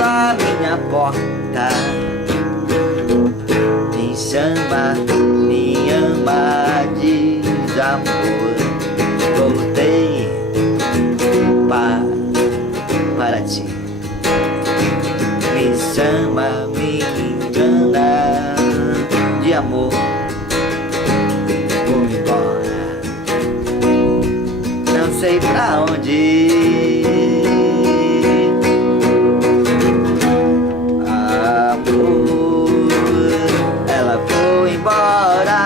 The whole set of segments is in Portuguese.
a minha porta. Me chama, me ama, diz amor. Voltei para ti. Me chama, me engana de amor. Vou embora, não sei pra onde ir. Amor, ela foi embora.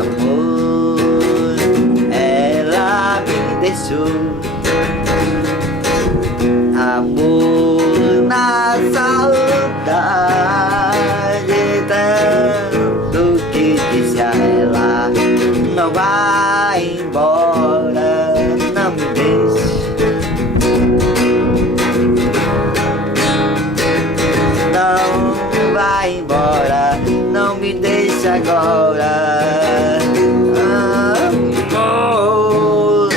Amor, ela me deixou. Amor, na saudade, tanto que disse a ela: não vai embora, não me deixe. Não vai embora, não me deixe agora. Amor,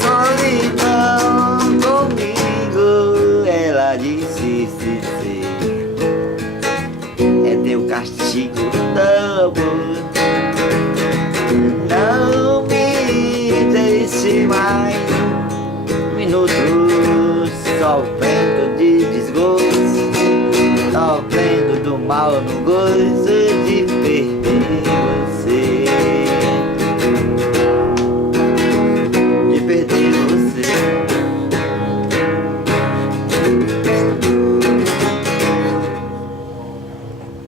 solidão comigo, ela disse sim. É teu castigo do amor. Não me deixe mais um minuto sofrendo de desgosto, sofrendo do mal no